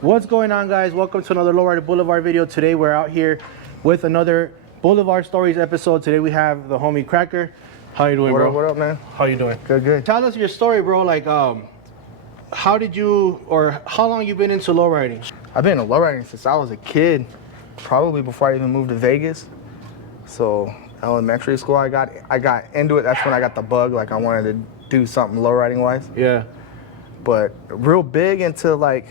What's going on, guys? Welcome to another Lowrider Boulevard video. Today we're out here with another Boulevard Stories episode. Today we have the homie Cracker. How you doing, bro? What up, man? How you doing? Good, good. Tell us your story, bro. Like, how did you, or how long you been into lowriding? I've been in lowriding since I was a kid, probably before I even moved to Vegas. So elementary school, I got into it. That's when I got the bug. Like I wanted to do something lowriding wise. Yeah. But real big into like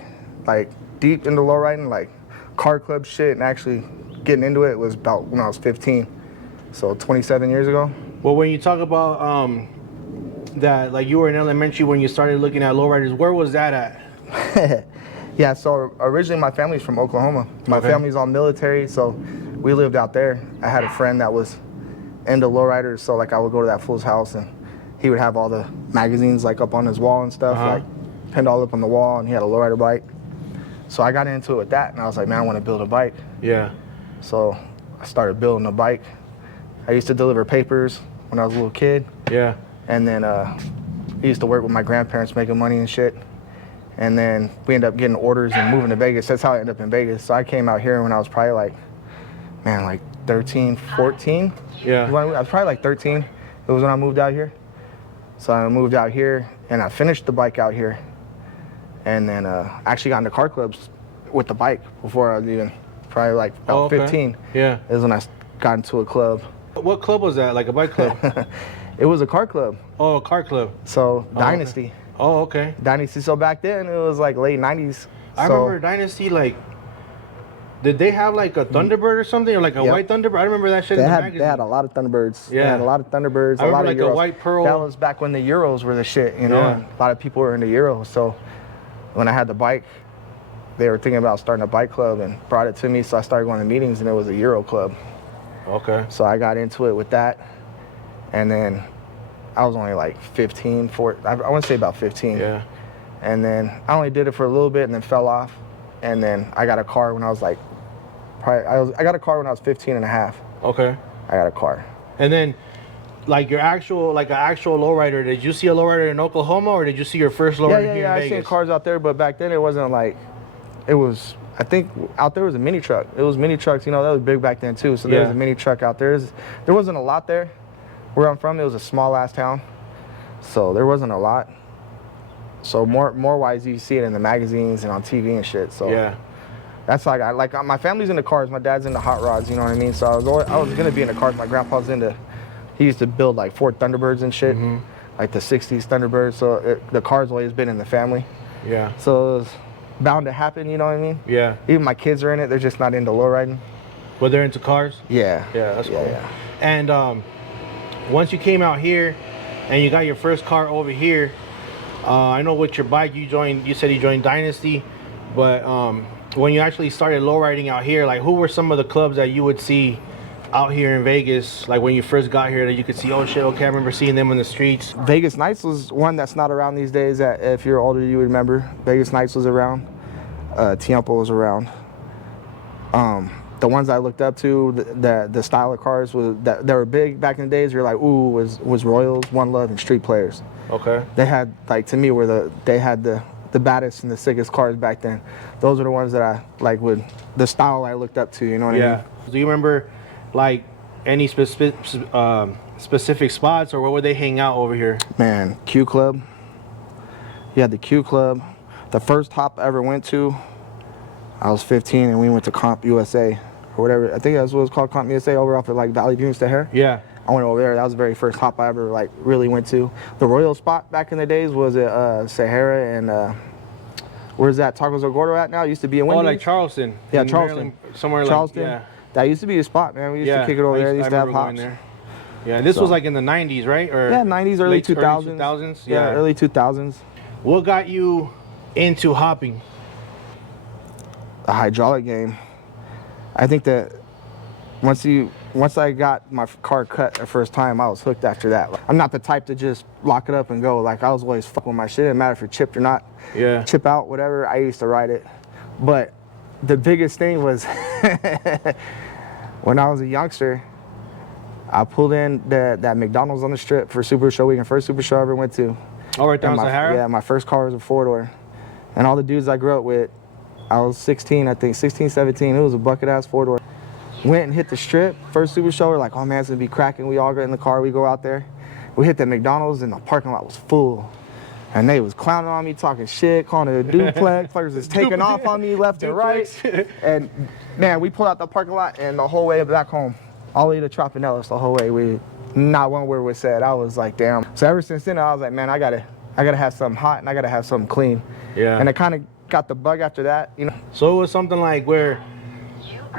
deep into lowriding, like car club shit, and actually getting into it was about when I was 15. So 27 years ago. Well, when you talk about that, like you were in elementary when you started looking at lowriders, where was that at? Yeah, so originally my family's from Oklahoma. My family's all military, so we lived out there. I had a friend that was into lowriders, so like I would go to that fool's house and he would have all the magazines like up on his wall and stuff, like pinned all up on the wall, and he had a lowrider bike. So I got into it with that, and I was like, man, I want to build a bike. Yeah. So I started building a bike. I used to deliver papers when I was a little kid. Yeah. And then I used to work with my grandparents making money and shit. And then we ended up getting orders and moving to Vegas. That's how I ended up in Vegas. So I came out here when I was probably like, man, like 13, 14. Yeah. I was probably like 13. It was when I moved out here. So I moved out here and I finished the bike out here. And then I actually got into car clubs with the bike before I was even probably like about 15. Yeah. Is when I got into a club. What club was that? Like a bike club? It was a car club. Oh, a car club. So Dynasty. Okay. Oh, okay. Dynasty. So back then it was like late 90s. I remember Dynasty, like, did they have like a Thunderbird or something, or like a white Thunderbird? I remember that shit in the magazine. They had a lot of Thunderbirds. Yeah. They had a lot of Thunderbirds. I remember a lot like of Euros. a white pearl. That was back when the Euros were the shit, you know. Yeah. And a lot of people were into Euros. So when I had the bike, they were thinking about starting a bike club and brought it to me. So I started going to meetings, and it was a Euro club. Okay. So I got into it with that, and then I was only like 15, 14. I want to say about 15. Yeah. And then I only did it for a little bit and then fell off. And then I got a car when I was like, I got a car when I was 15 and a half. Okay. I got a car. And then, like an actual lowrider, did you see a lowrider in Oklahoma, or did you see your first lowrider here in I Vegas? seen cars out there, but back then it wasn't like, it was, I think out there was a mini truck. It was mini trucks, you know, that was big back then too. So there was a mini truck out there. There wasn't a lot there. Where I'm from, it was a small ass town. So there wasn't a lot. So more wise, you see it in the magazines and on TV and shit. So yeah, that's like my family's into cars. My dad's into hot rods. You know what I mean? So I was gonna be into cars. My grandpa's into. He used to build like Ford Thunderbirds and shit, like the '60s Thunderbirds. So the car's always been in the family. Yeah. So it was bound to happen. You know what I mean? Yeah. Even my kids are in it. They're just not into lowriding. But they're into cars. Yeah. Yeah, that's cool. Yeah. And once you came out here, and you got your first car over here. I know with your bike you said you joined Dynasty, but when you actually started lowriding out here, like who were some of the clubs that you would see out here in Vegas, like when you first got here, that you could see, oh shit, okay, I remember seeing them in the streets? Vegas Nights was one that's not around these days, that if you're older you would remember. Vegas Nights was around, Tiempo was around. The ones I looked up to, the style of cars that were big back in the days, you're like, ooh, was Royals, One Love, and Street Players. Okay. They had, like, to me, they had the baddest and the sickest cars back then. Those are the ones that I like, with the style I looked up to, you know what I mean? Do you remember like any specific spots, or where would they hang out over here? Man, Q Club. You had the Q Club. The first hop I ever went to, I was 15 and we went to Comp USA or whatever. I think that's what it's called, Comp USA, over off at like Valley Dunes to Hare. Yeah. I went over there. That was the very first hop I ever like really went to. The Royal spot back in the days was at Sahara and where's that Tacos El Gordo at now? It used to be in Wendy's. Oh, like Charleston. Yeah, Charleston. Maryland, somewhere Charleston. like, yeah. That used to be a spot, man. We used to kick it over there. They used to have hops. There. Yeah, and this was like in the 90s, right? Or yeah, 90s, early 2000s. Early 2000s? Yeah, early 2000s. What got you into hopping? The hydraulic game. I think that once I got my car cut the first time, I was hooked after that. I'm not the type to just lock it up and go. Like, I was always fucking with my shit. It didn't matter if it chipped or not. Yeah. Chip out, whatever. I used to ride it. But the biggest thing was when I was a youngster, I pulled in that McDonald's on the strip for Super Show Week, and first Super Show I ever went to. Oh, right down Sahara? Yeah, my first car was a four-door. And all the dudes I grew up with, I was 16, I think, 16, 17. It was a bucket-ass four-door. Went and hit the strip, first Super Show. We're like, oh man, it's gonna be cracking. We all get in the car, we go out there. We hit the McDonald's and the parking lot was full. And they was clowning on me, talking shit, calling it a duplex. Players was taking off on me left and right. And man, we pulled out the parking lot and the whole way back home, all the way to Tropinellis, the whole way, not one word was said. I was like, damn. So ever since then, I was like, man, I gotta have something hot and I gotta have something clean. Yeah. And I kind of got the bug after that, you know. So it was something like where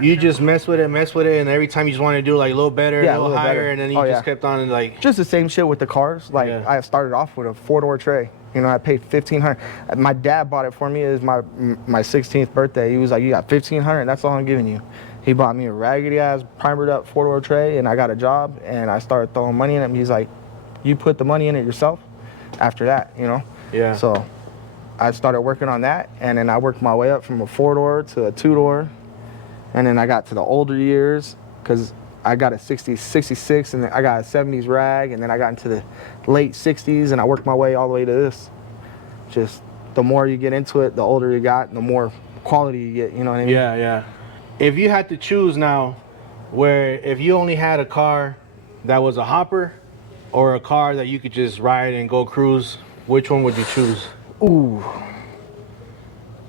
you just mess with it, and every time you just want to do like a little better, Yeah, a little higher, better. and then you just kept on and like. Just the same shit with the cars. Like I started off with a four-door tray. You know, I paid $1,500. My dad bought it for me. It was my 16th birthday. He was like, you got $1,500, that's all I'm giving you. He bought me a raggedy-ass, primered up four-door tray, and I got a job, and I started throwing money in it. And he's like, you put the money in it yourself after that, you know? Yeah. So I started working on that, and then I worked my way up from a four-door to a two-door, and then I got to the older years, because I got a 66, and then I got a 70s rag, and then I got into the late 60s, and I worked my way all the way to this. Just the more you get into it, the older you got, and the more quality you get, you know what I mean? Yeah, yeah. If you had to choose now, where if you only had a car that was a hopper, or a car that you could just ride and go cruise, which one would you choose? Ooh.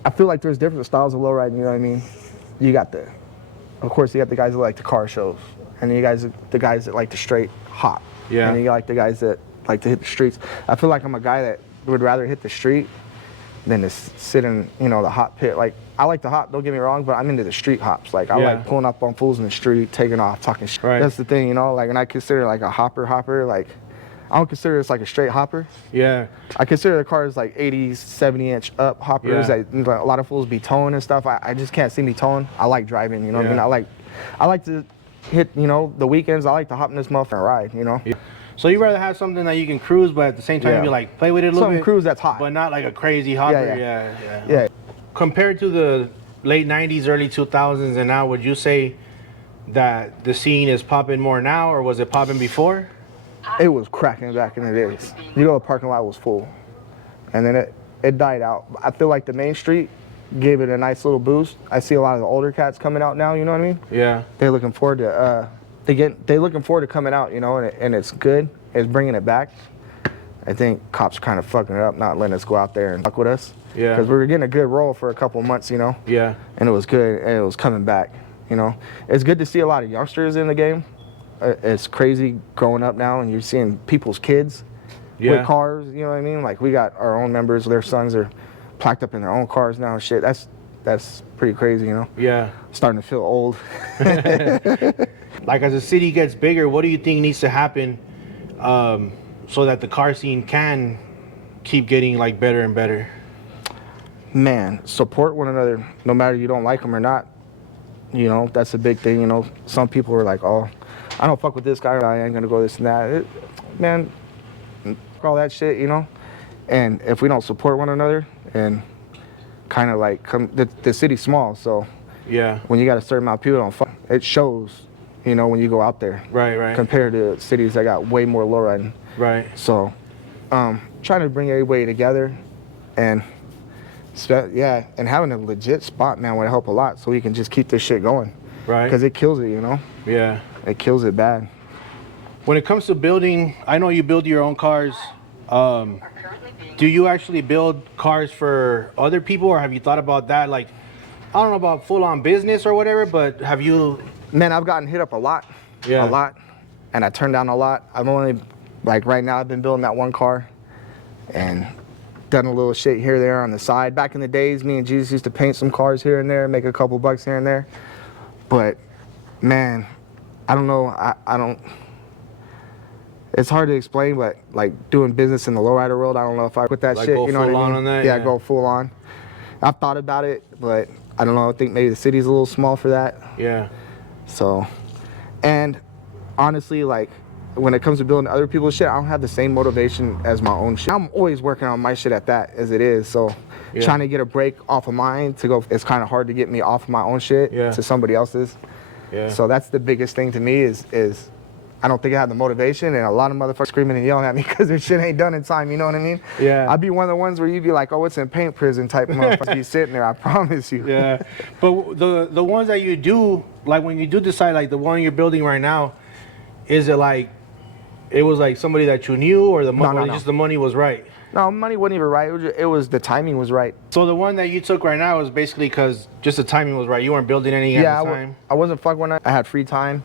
I feel like there's different styles of lowriding, you know what I mean? You got of course, you got the guys that like the car shows, and then you guys, the guys that like the straight hop. Yeah. And you got like the guys that like to hit the streets. I feel like I'm a guy that would rather hit the street than to sit in, you know, the hop pit. Like, I like to hop, don't get me wrong, but I'm into the street hops. Like, I like pulling up on fools in the street, taking off, talking shit. Right. That's the thing, you know, like, and I consider like a hopper, like, I don't consider this like a straight hopper. Yeah. I consider the cars like 80, 70-inch up hoppers that a lot of fools be towing and stuff. I just can't see me towing. I like driving, you know what I mean? I like to hit, you know, the weekends, I like to hop in this motherfucker and ride, you know? Yeah. So you rather have something that you can cruise, but at the same time you like play with it a little bit? Cruise that's hot. But not like a crazy hopper. Yeah. Compared to the late 90s, early 2000s and now, would you say that the scene is popping more now, or was it popping before? It was cracking back in the days. You know, the parking lot was full. And then it died out. I feel like the main street gave it a nice little boost. I see a lot of the older cats coming out now, you know what I mean? Yeah. They're looking forward to they're looking forward to coming out, you know, and it's good. It's bringing it back. I think cops kind of fucking it up, not letting us go out there and fuck with us. Yeah. Because we were getting a good roll for a couple months, you know. Yeah. And it was good, and it was coming back, you know. It's good to see a lot of youngsters in the game. It's crazy growing up now, and you're seeing people's kids with cars, you know what I mean? Like, we got our own members, their sons are plaqued up in their own cars now and shit. That's pretty crazy, you know? Yeah. Starting to feel old. Like, as the city gets bigger, what do you think needs to happen so that the car scene can keep getting like better and better? Man, support one another, no matter you don't like them or not. You know, that's a big thing, you know. Some people are like, oh, I don't fuck with this guy, I ain't gonna go this and that. Man, all that shit, you know? And if we don't support one another and kind of like the city's small, so when you got a certain amount of people don't fuck, it shows, you know, when you go out there. Right. Compared to cities that got way more lowriding. Right. So, trying to bring everybody together and and having a legit spot, man, would help a lot, so we can just keep this shit going. Right. Because it kills it, you know? Yeah. It kills it bad. When it comes to building, I know you build your own cars. Do you actually build cars for other people, or have you thought about that? Like, I don't know about full-on business or whatever, but have you... Man, I've gotten hit up a lot. A lot. And I turned down a lot. I've only, like right now, I've been building that one car and done a little shit here and there on the side. Back in the days, me and Jesus used to paint some cars here and there, make a couple bucks here and there. But, man, I don't know. I don't... It's hard to explain, but like doing business in the lowrider world, I don't know if I put that like shit, you know what I mean? Go full on on that? Yeah, go full on. I've thought about it, but I don't know. I think maybe the city's a little small for that. Yeah. So, and honestly, like when it comes to building other people's shit, I don't have the same motivation as my own shit. I'm always working on my shit at that as it is. So trying to get a break off of mine to go, it's kind of hard to get me off of my own shit to somebody else's. Yeah. So that's the biggest thing to me is I don't think I had the motivation, and a lot of motherfuckers screaming and yelling at me because their shit ain't done in time, you know what I mean? Yeah. I'd be one of the ones where you'd be like, oh, it's in paint prison type motherfuckers be sitting there, I promise you. Yeah. But the ones that you do, like when you do decide, like the one you're building right now, is it like, it was like somebody that you knew, or the money, No. just the money was right? No, money wasn't even right. It was the timing was right. So the one that you took right now is basically because just the timing was right. You weren't building any at the time? I wasn't fucking with it. I had free time,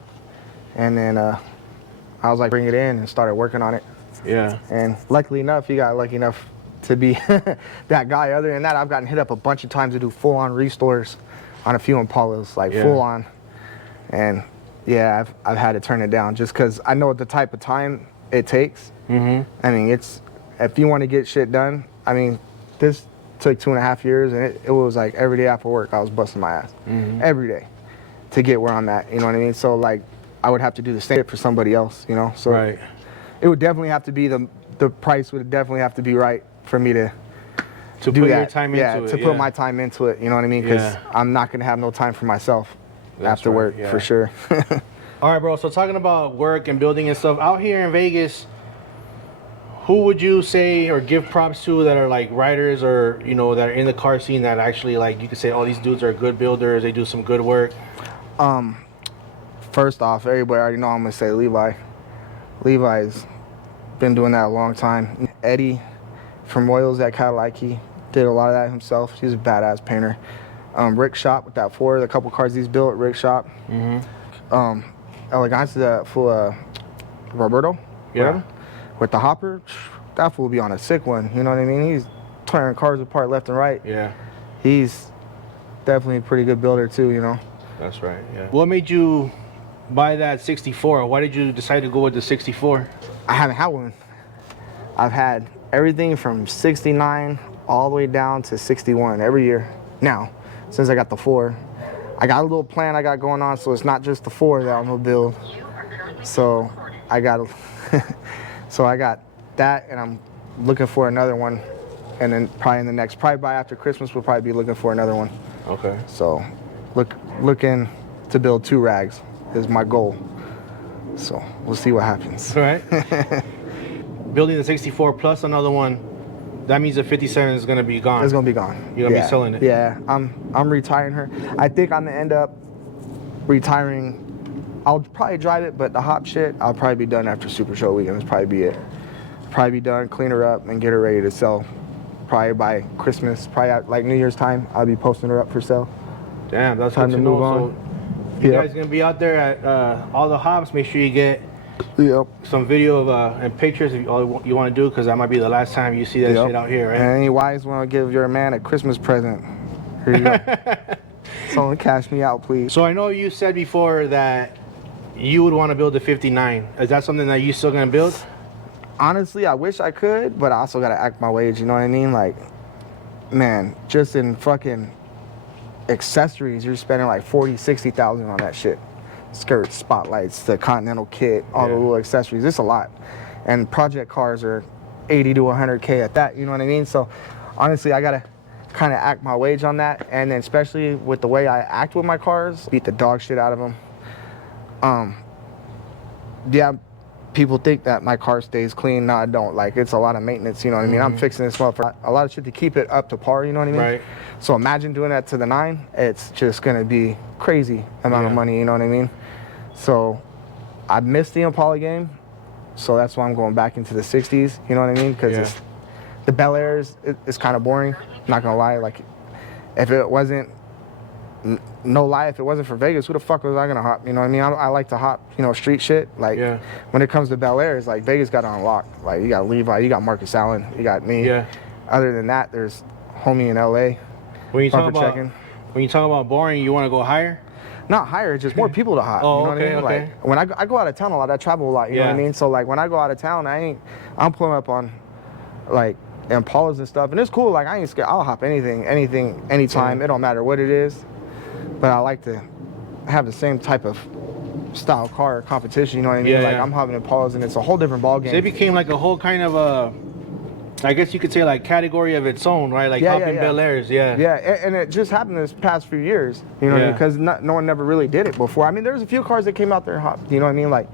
and then I was like, bring it in and started working on it. Yeah. And luckily enough, you got lucky enough to be that guy. Other than that, I've gotten hit up a bunch of times to do full-on restores on a few Impalas, like full-on. And yeah, I've had to turn it down just because I know the type of time it takes. I mean, if you want to get shit done, I mean, this took 2.5 years, and it was like every day after work, I was busting my ass every day to get where I'm at. You know what I mean? So like, I would have to do the same for somebody else, you know? So it would definitely have to be, the price would definitely have to be right for me to do put that. your time into it. To put my time into it, you know what I mean? Because I'm not going to have no time for myself after work, for sure. All right, bro. So talking about work and building and stuff, out here in Vegas, who would you say or give props to that are like riders, or, you know, that are in the car scene that actually, like, you could say, oh, these dudes are good builders, they do some good work? First off, everybody already know I'm going to say Levi. Levi's been doing that a long time. Eddie from Royals at Cadillac did a lot of that himself. He's a badass painter. Rick Shop with that Ford, a couple cars he's built, Rick Shop. Elegance, that fool, Roberto, with the hopper, that fool be on a sick one, you know what I mean? He's tearing cars apart left and right. Yeah. He's definitely a pretty good builder too, you know? That's right, yeah. What made you buy that 64? Why did you decide to go with the 64? I haven't had one. I've had everything from 69 all the way down to 61 every year now, since I got the 4. I got a little plan I got going on, so it's not just the 4 that I'm gonna build. So I got that, and I'm looking for another one, and then probably by after Christmas, we'll probably be looking for another one. Okay. So looking to build 2 rags is my goal. So we'll see what happens. All right. Building the 64 plus another one, that means the 57 is gonna be gone. It's gonna be gone. You're gonna be selling it. Yeah, I'm retiring her. I think I'm gonna end up retiring. I'll probably drive it, but the hop shit, I'll probably be done after Super Show weekend. That's probably be it. Probably be done, clean her up, and get her ready to sell. Probably by Christmas, probably at like New Year's time, I'll be posting her up for sale. Damn, that's Time good to to move know. on. So you guys gonna be out there at all the hops. Make sure you get some video of and pictures if all you want to do, because that might be the last time you see that shit out here, right? And any wives want to give your man a Christmas present, here you go. Someone cash me out, please. So I know you said before that you would want to build a 59. Is that something that you still gonna build? Honestly, I wish I could, but I also gotta act my wage, you know what I mean? Like, man, just in fucking accessories, you're spending like 40, 60,000 on that shit. Skirts, spotlights, the Continental kit, all the little accessories. It's a lot. And project cars are 80 to 100K at that, you know what I mean? So honestly, I gotta kind of act my wage on that. And then especially with the way I act with my cars, beat the dog shit out of them. Yeah, people think that my car stays clean. No, I don't. Like, it's a lot of maintenance, you know what I mean? I'm fixing this motherfucker. A lot of shit to keep it up to par, you know what I mean? Right. So imagine doing that to the 9. It's just gonna be crazy amount of money, you know what I mean? So I missed the Impala game, so that's why I'm going back into the 60s, you know what I mean? Because the Bel Airs is kind of boring, not gonna lie. Like, if it wasn't, no lie, if it wasn't for Vegas, who the fuck was I gonna hop? You know what I mean? I like to hop, you know, street shit. Like, when it comes to Bel Airs, like, Vegas got it on lock. Like, you got Levi, you got Marcus Allen, you got me. Other than that, there's homie in LA. When you talk about boring, you want to go higher? Not higher, just more people to hop. Oh, you know what I mean? Like, when I go out of town a lot, I travel a lot, you know what I mean? So like, when I go out of town, I'm pulling up on like Impalas and stuff, and it's cool. Like, I ain't scared. I'll hop anything, anytime. It don't matter what it is. But I like to have the same type of style car competition, you know what I mean? Like, I'm hopping Impalas, and it's a whole different ball game. So it became like a whole kind of I guess you could say, like, category of its own, right? Like hopping Bel Airs, and it just happened this past few years, you know what I mean? Because no one never really did it before. I mean, there's a few cars that came out there and hopped, you know what I mean? Like,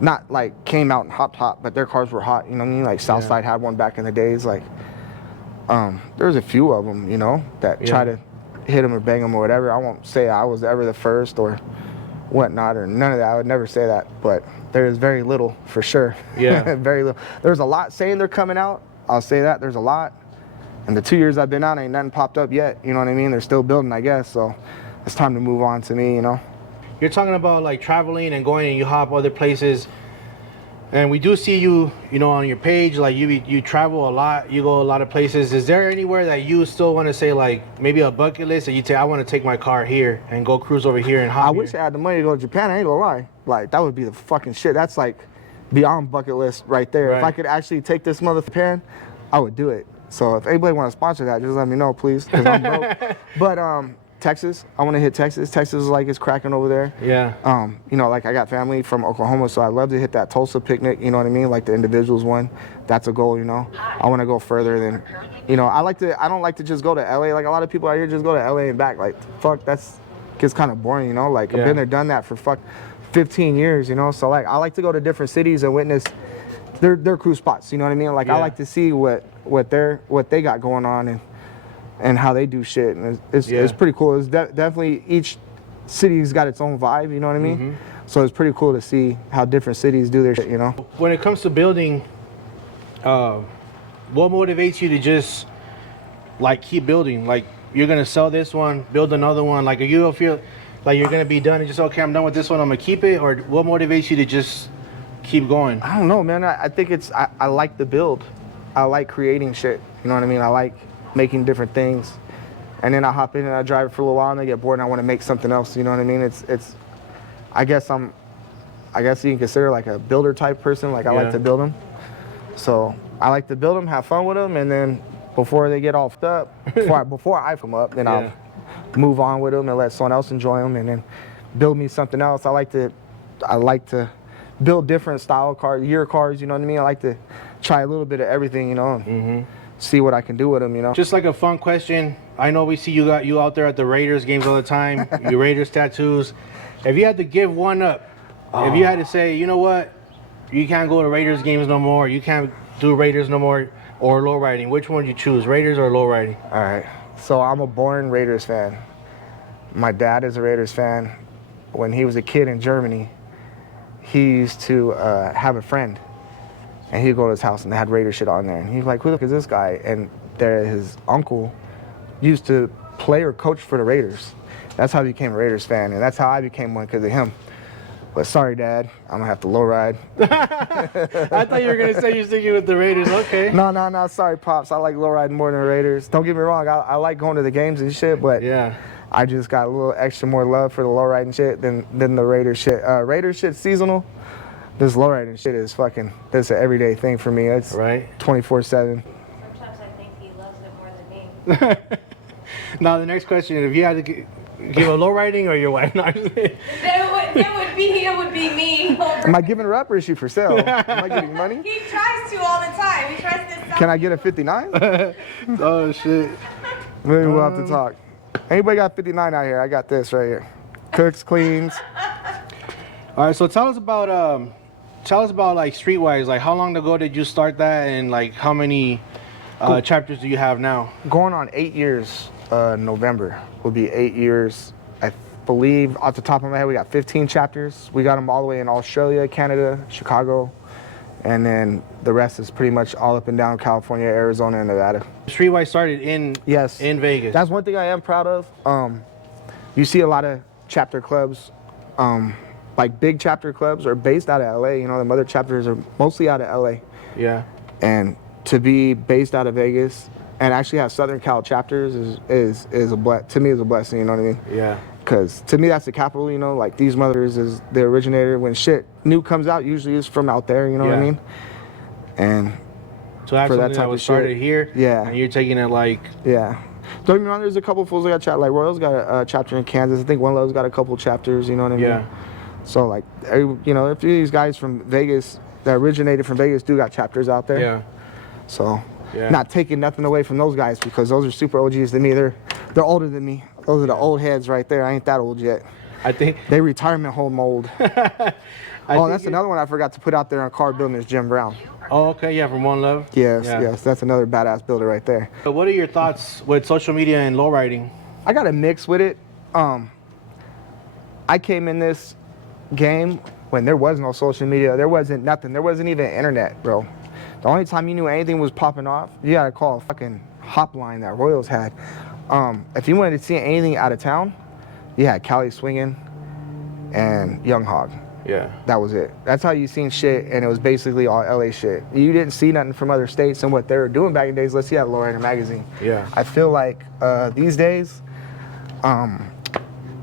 not like came out and hot, but their cars were hot. You know what I mean? Like Southside had one back in the days. Like, there's a few of them, you know, that try to hit them or bang them or whatever. I won't say I was ever the first or whatnot or none of that. I would never say that, but there's very little for sure. Yeah. Very little. There's a lot saying they're coming out. I'll say that. There's a lot. And the 2 years I've been out, ain't nothing popped up yet. You know what I mean? They're still building, I guess. So it's time to move on to me, you know. You're talking about like traveling and going and you hop other places. And we do see you, you know, on your page, like you travel a lot, you go a lot of places. Is there anywhere that you still want to say, like maybe a bucket list that you say, I want to take my car here and go cruise over here and hop I wish I had the money to go to Japan, I ain't gonna lie. Like, that would be the fucking shit. That's like beyond bucket list right there. Right. If I could actually take this mother to Japan, I would do it. So if anybody want to sponsor that, just let me know, please, because I'm broke. But Texas, I want to hit Texas. Texas is like it's cracking over there. Yeah. You know, like I got family from Oklahoma, so I'd love to hit that Tulsa picnic, you know what I mean? Like the individuals one. That's a goal, you know. I want to go further than, you know, I don't like to just go to LA. Like a lot of people out here just go to LA and back. Like, fuck, gets kind of boring, you know? Like I've been there, done that for 15 years, you know? So like I like to go to different cities and witness their cruise spots, you know what I mean? Like I like to see what they got going on and how they do shit, and it's pretty cool. It's definitely each city's got its own vibe, you know what I mean? So it's pretty cool to see how different cities do their shit, you know? When it comes to building, what motivates you to just like keep building? Like you're gonna sell this one, build another one, like you don't feel like you're gonna be done and just, okay, I'm done with this one, I'm gonna keep it? Or what motivates you to just keep going? I don't know, man. I think I like the build. I like creating shit, you know what I mean? I like making different things, and then I hop in and I drive it for a little while and I get bored and I want to make something else, you know what I mean? I guess you can consider like a builder type person. Like I like to build them, so I like to build them, have fun with them, and then before they get all fucked up, before I come up, then I'll move on with them and let someone else enjoy them, and then build me something else. I like to build different style cars, year cars, you know what I mean? I like to try a little bit of everything, you know, and see what I can do with them, you know. Just like a fun question, I know we see you out there at the Raiders games all the time, your Raiders tattoos. If you had to give one up, if you had to say, you know what, you can't go to Raiders games no more, you can't do Raiders no more, or Lowriding, which one would you choose, Raiders or Lowriding? All right, so I'm a born Raiders fan. My dad is a Raiders fan. When he was a kid in Germany, he used to have a friend, and he'd go to his house and they had Raider shit on there. And he's like, who the fuck is this guy? And his uncle used to play or coach for the Raiders. That's how he became a Raiders fan, and that's how I became one, because of him. But sorry, Dad, I'm gonna have to lowride. I thought you were gonna say you're sticking with the Raiders, okay. No, sorry, Pops. I like lowriding more than the Raiders. Don't get me wrong, I like going to the games and shit, but I just got a little extra more love for the lowriding shit than the Raiders shit. Raiders shit seasonal. This lowriding shit is that's an everyday thing for me. It's 24/7. Sometimes I think he loves it more than me. Now the next question, if you had to give a lowriding or your wife? No, it would be me. Am I giving her up or is she for sale? Am I getting money? He tries to all the time. He tries to sell. Can I get a 59? Oh shit. Maybe we'll have to talk. Anybody got 59 out here? I got this right here. Cooks, cleans. All right, so tell us about like Streetwise. Like how long ago did you start that, and like how many chapters do you have now? Going on 8 years. November will be 8 years. I believe off the top of my head we got 15 chapters. We got them all the way in Australia, Canada, Chicago, and then the rest is pretty much all up and down California, Arizona, and Nevada. Streetwise started in Vegas. That's one thing I am proud of. You see a lot of chapter clubs, like big chapter clubs are based out of LA. You know, the mother chapters are mostly out of LA. Yeah. And to be based out of Vegas and actually have Southern Cal chapters is to me is a blessing, you know what I mean? Yeah. Because to me that's the capital, you know, like these mothers is the originator. When shit new comes out, usually it's from out there, you know what I mean? And so have something that was started here, and you're taking it like... Yeah. Don't get me wrong, there's a couple fools that got chapter, like Royal's got a chapter in Kansas. I think One Love's got a couple chapters, you know what I mean? Yeah. So like, you know, if these guys from Vegas, that originated from Vegas do got chapters out there. Yeah. So, not taking nothing away from those guys because those are super OGs to me. They're older than me. Those are the old heads right there. I ain't that old yet. I think. They retirement home mold. That's another one I forgot to put out there on car building is Jim Brown. Oh, okay, yeah, from One Love. Yes, Yeah. yes, that's another badass builder right there. So what are your thoughts with social media and lowriding? I got a mix with it. I came in this game when there was no social media. There wasn't nothing. There wasn't even internet, bro. The only time you knew anything was popping off, you gotta call a fucking hotline that Royals had. If you wanted to see anything out of town, you had Cali Swinging and Young Hog. Yeah. That was it. That's how you seen shit, and it was basically all LA shit. You didn't see nothing from other states and what they were doing back in the days. Let's see at Lowrider magazine. Yeah. I feel like these days,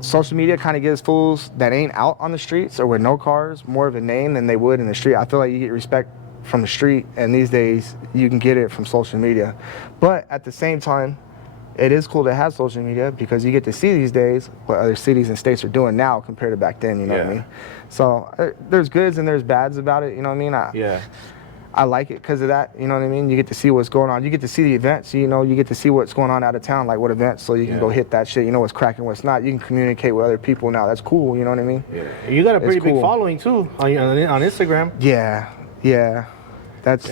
social media kind of gives fools that ain't out on the streets or with no cars more of a name than they would in the street. I feel like you get respect from the street, and these days you can get it from social media. But at the same time, it is cool to have social media because you get to see these days what other cities and states are doing now compared to back then, you know what I mean? So there's goods and there's bads about it, you know what I mean? I like it because of that, you know what I mean? You get to see what's going on. You get to see the events, you know, you get to see what's going on out of town, like what events, so you can go hit that shit. You know what's cracking, what's not. You can communicate with other people now. That's cool, you know what I mean? Yeah. You got a pretty big cool. following too on Instagram. Yeah. That's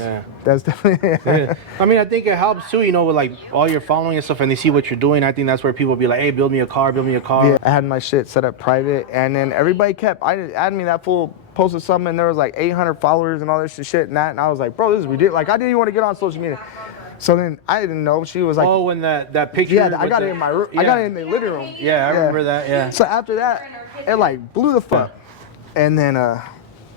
definitely. Yeah. I mean, I think it helps too, you know, with like all your following and stuff, and they see what you're doing. I think that's where people be like, hey, build me a car, build me a car. Yeah, I had my shit set up private, and then everybody kept adding me. That fool posted something, and there was like 800 followers and all this shit and that, and I was like, bro, this is ridiculous. Like, I didn't even want to get on social media. So then I didn't know. She was like, oh, when that picture. Yeah, I got it in my room. I got it in the living room. Yeah, I remember that. Yeah. So after that, it like blew the fuck. And then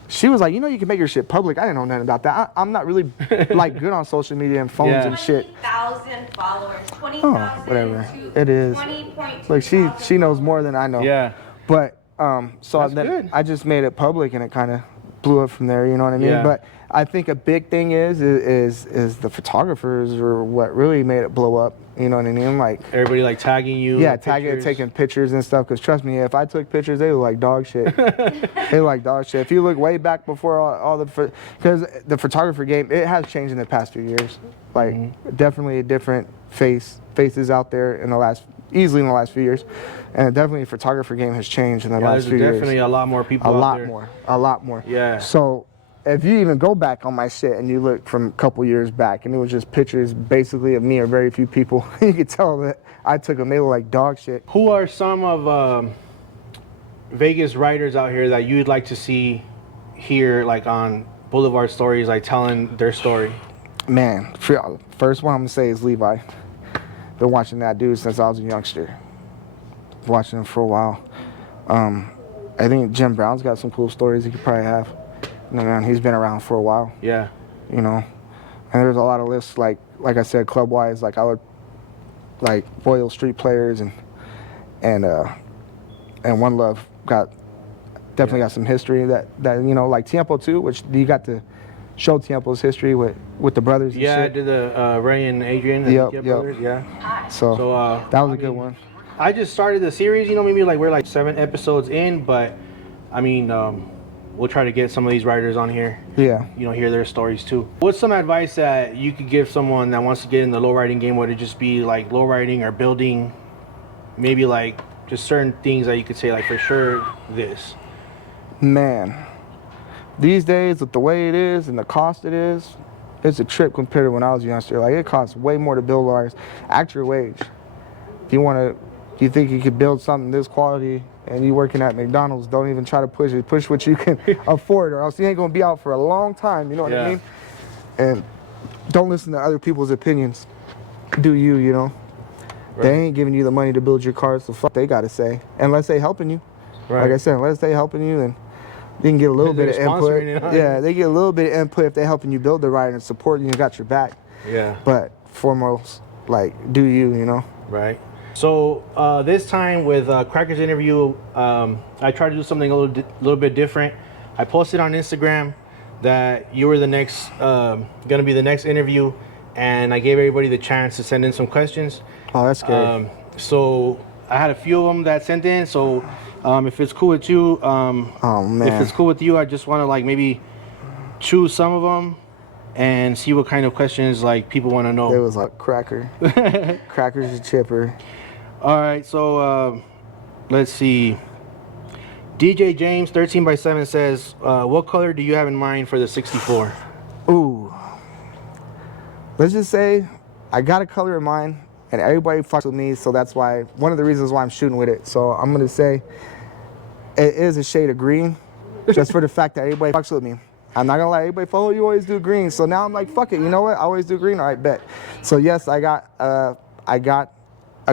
she was like, you know, you can make your shit public. I didn't know nothing about that. I'm not really like good on social media and phones and shit. 20,000 followers. 20,000. Whatever. It is. Look, she knows more than I know. Yeah. But so That's then good. I just made it public, and it kind of blew up from there. You know what I mean? Yeah. But I think a big thing is the photographers are what really made it blow up. You know what I mean? Like everybody like tagging you. Yeah, tagging, taking pictures and stuff. Because trust me, if I took pictures, they look like dog shit. They look like dog shit. If you look way back before all the, because the photographer game, it has changed in the past few years. Like definitely a different faces out there easily in the last few years, and definitely the photographer game has changed in the last few years. There's definitely a lot more people. A lot more. Yeah. So if you even go back on my shit and you look from a couple years back, and it was just pictures basically of me or very few people, you could tell that I took them. They look like dog shit. Who are some of Vegas riders out here that you'd like to see here, like on Boulevard Stories, like telling their story? Man, first one I'm gonna say is Levi. Been watching that dude since I was a youngster. Watching him for a while. I think Jim Brown's got some cool stories he could probably have. You know, man, he's been around for a while. Yeah. You know, and there's a lot of lists like I said, club wise, like I would like Royal Street Players and One Love definitely got some history that you know, like Tiempo too, which you got to show Tiempo's history with the brothers and shit. I did the Ray and Adrian, the Yep. brothers. Yeah. So that was a good one. I just started the series, you know, maybe like we're like 7 episodes in, but I mean, we'll try to get some of these riders on here. Yeah. You know, hear their stories too. What's some advice that you could give someone that wants to get in the lowriding game? Would it just be like lowriding or building? Maybe like just certain things that you could say, like for sure this. Man, these days with the way it is and the cost it is, it's a trip compared to when I was a youngster. Like, it costs way more to build lowriders. Act your wage. If you think you could build something this quality and you working at McDonald's, don't even try to push it. Push what you can afford, or else you ain't gonna be out for a long time, you know what I mean? And don't listen to other people's opinions. Do you, you know? Right. They ain't giving you the money to build your cars, so fuck they gotta say. Unless they helping you. Right. Like I said, unless they helping you, then you can get a little bit of input. Yeah, they get a little bit of input if they helping you build the ride and support you and got your back. Yeah. But foremost, like, do you know? Right. So this time with Cracker's interview, I tried to do something a little bit different. I posted on Instagram that you were the next, gonna be the next interview, and I gave everybody the chance to send in some questions. Oh, that's good. So I had a few of them that sent in. So if it's cool with you, oh man, if it's cool with you, I just want to like maybe choose some of them and see what kind of questions like people want to know. It was like Cracker, Cracker's a chipper. All right, so let's see. DJ James 13x7 says, what color do you have in mind for the 64? Ooh. Let's just say I got a color in mind, and everybody fucks with me, so that's why, one of the reasons why I'm shooting with it. So I'm gonna say it is a shade of green, just for the fact that everybody fucks with me. I'm not gonna lie, everybody, oh, you always do green. So now I'm like, fuck it, you know what? I always do green, all right, bet. So yes, I got a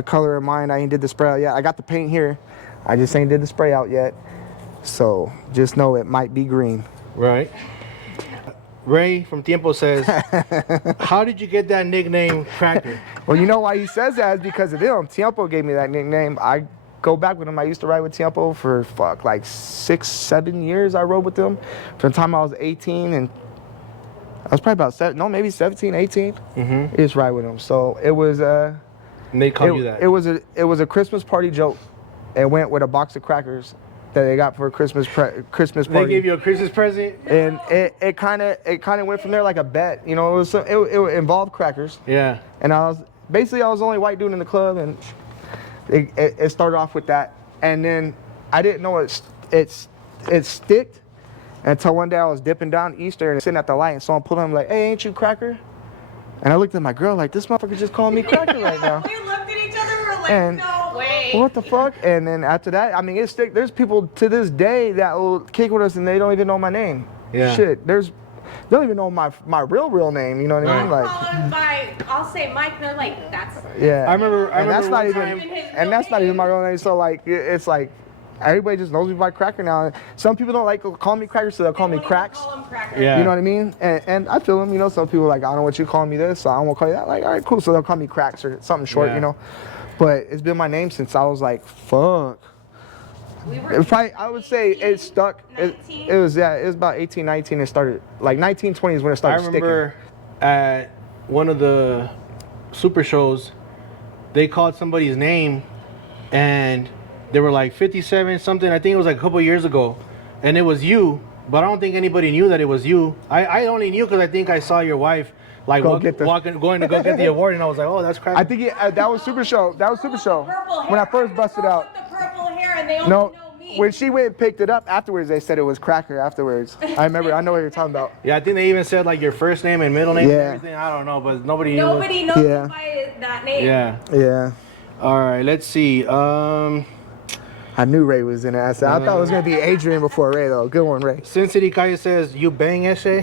color in mind. I ain't did the spray out yet. I got the paint here. I just ain't did the spray out yet. So just know it might be green. Right. Ray from Tiempo says, how did you get that nickname Cracker? Well, you know why he says that is because of them. Tiempo gave me that nickname. I go back with him. I used to ride with Tiempo for like 6-7 years. I rode with them from the time I was 18, and I was probably about maybe 17, 18. I just ride with him. So it was And they call you that. It was a Christmas party joke. It went with a box of crackers that they got for a Christmas party. They gave you a Christmas present? And it kind of went from there like a bet. You know, it involved crackers. Yeah. And I was the only white dude in the club, and it started off with that. And then I didn't know it sticked until one day I was dipping down Easter and sitting at the light, and someone pulled on me like, "Hey, ain't you Cracker?" And I looked at my girl like, this motherfucker just called me Cracker right now. We looked at each other, we were like, And no way. what the fuck? And then after that, I mean, it stick. There's people to this day that will kick with us and they don't even know my name. Yeah. Shit, they don't even know my real name. You know what I mean? I'll Like, call him by, I'll say Mike, and they're like, that's. yeah. I remember that's not one even, time- and that's not even my real name. So like, it's like everybody just knows me by Cracker now. Some people don't like to call me Cracker, so they'll call me Cracks. Call him Cracker. Yeah. You know what I mean? And I feel them. You know, some people are like, I don't want you to call me this, so I don't want to call you that. Like, all right, cool. So they'll call me Cracks or something short. Yeah. You know. But it's been my name since I was like, fuck. We were If I would say it stuck. It was about 18, 19. It started like 19, 20 is when it I started remember at one of the super shows, they called somebody's name, and they were like 57 something. I think it was like a couple years ago, and it was you. But I don't think anybody knew that it was you. I only knew because I think I saw your wife like going to go get the award, and I was like, oh, that's crazy. I think that was Super Show. That was Super Show when I first busted out. The purple hair, and they only No, know me. when she went and picked it up afterwards, they said it was Cracker afterwards. I remember. I know what you're talking about. Yeah, I think they even said like your first name and middle name Yeah. and everything. I don't know, but nobody knew. Nobody knows Yeah. me by that name. Yeah. Yeah. All right, let's see. I knew Ray was in it. I thought it was gonna be Adrian before Ray though. Good one, Ray. Sin City Kaya says, you bang Eshe?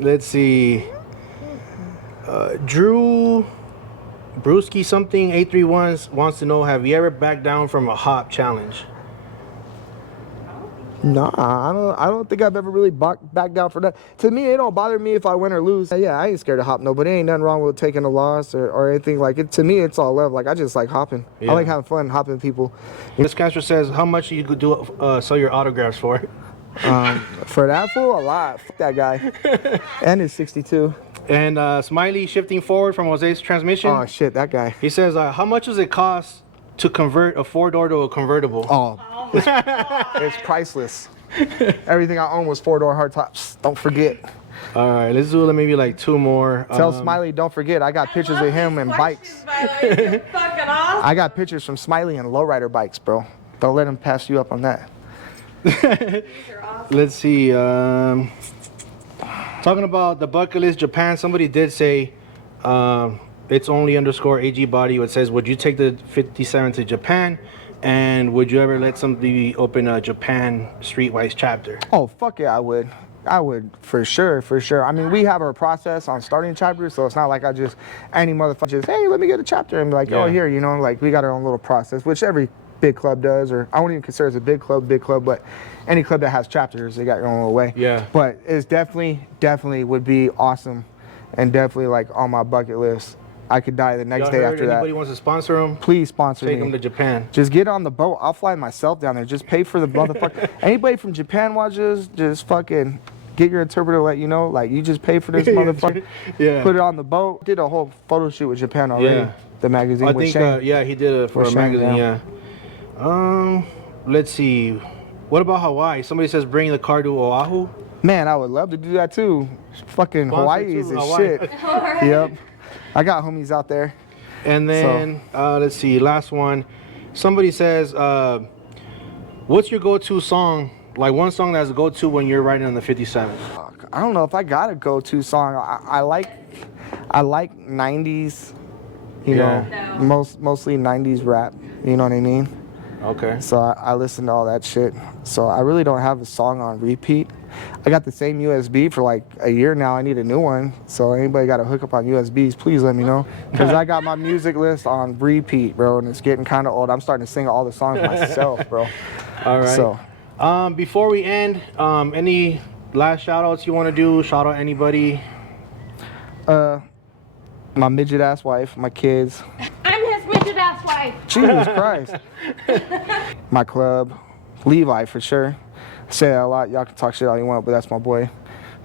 Let's see. Drew Brewski something 831 wants to know, have you ever backed down from a hop challenge? Nah, I don't think I've ever really backed down for that. To me, it don't bother me if I win or lose. Yeah, I ain't scared to hop. No, but ain't nothing wrong with taking a loss or anything like it. To me, it's all love. Like I just like hopping. Yeah. I like having fun hopping people. Miss Castro says, how much you could do sell your autographs for? For that fool, a lot. Fuck that guy. And it's 62. And Smiley shifting forward from Jose's transmission. Oh shit, that guy. He says, how much does it cost to convert a 4-door to a convertible? Oh, it's priceless. Everything I own was 4-door hardtops. Don't forget. All right, let's do maybe like 2 more. Tell Smiley, don't forget. I got pictures of him and bikes. Fucking awesome. I got pictures from Smiley and Lowrider bikes, bro. Don't let him pass you up on that. Let's see. Talking about the bucket list Japan, somebody did say it's only _AG body. It says, would you take the 57 to Japan? And would you ever let somebody open a Japan Streetwise chapter? Oh, fuck yeah, I would. I would, for sure, for sure. I mean, we have our process on starting chapters, so it's not like any motherfucker just, hey, let me get a chapter and be like, oh, Yeah. here, you know, like we got our own little process, which every big club does, or I wouldn't even consider it a big club, but any club that has chapters, they got your own little way. Yeah. But it's definitely would be awesome and definitely like on my bucket list. I could die the next Y'all day heard after that. anybody wants to sponsor them? Please sponsor Take me. them to Japan. Just get on the boat. I'll fly myself down there. Just pay for the motherfucker. Anybody from Japan watches, just fucking get your interpreter to let you know. Like, you just pay for this motherfucker. Yeah. Put it on the boat. Did a whole photo shoot with Japan already. Yeah. The magazine I with think, Shane. yeah, he did it for With a Shane, magazine, yeah. yeah. Let's see. What about Hawaii? Somebody says bring the car to Oahu. Man, I would love to do that too. Fucking Sponsor Hawaii too, is a Hawaii. shit. Yep. I got homies out there. And then let's see, last one. Somebody says, what's your go-to song? Like one song that's a go-to when you're riding on the 57. I don't know if I got a go-to song. I like 90s, you know, mostly 90s rap. You know what I mean? Okay. So I listen to all that shit. So I really don't have a song on repeat. I got the same USB for like a year now. I need a new one. So anybody got to hook up on USBs, please let me know. Because I got my music list on repeat, bro, and it's getting kind of old. I'm starting to sing all the songs myself, bro. All right. So before we end, any last shout outs you want to do? Shout out anybody? My midget ass wife, my kids. I'm his midget ass wife. Jesus Christ. My club, Levi for sure. I say that a lot. Y'all can talk shit all you want, but that's my boy.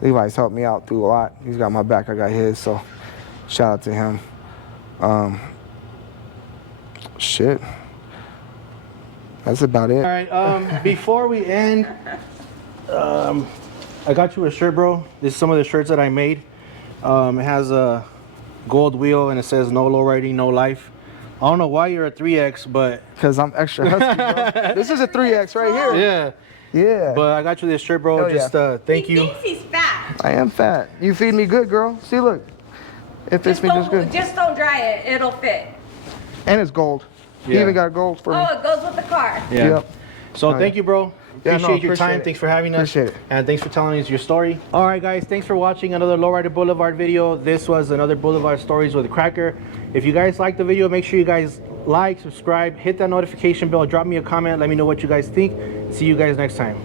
Levi's helped me out through a lot. He's got my back, I got his, so shout out to him. Shit. That's about it. All right, before we end, I got you a shirt, bro. This is some of the shirts that I made. It has a gold wheel and it says no low riding, no life. I don't know why you're a 3X, but... Because I'm extra husky, bro. This is a 3X right here. Yeah. Yeah. But I got you this shirt, bro. Hell Just thank you. He thinks he's fat. I am fat. You feed me good, girl. See, look. It fits me just good. Just don't dry it. It'll fit. And it's gold. You Yeah. even got gold for me. Oh, it goes with the car. Yeah. Yep. So thank you, bro. Yeah, Appreciate no, your time. appreciate it. Thanks for having us. Appreciate it. And thanks for telling us your story. All right, guys. Thanks for watching another Lowrider Boulevard video. This was another Boulevard Stories with Cracker. If you guys liked the video, make sure you guys like, subscribe, hit that notification bell, drop me a comment, let me know what you guys think. See you guys next time.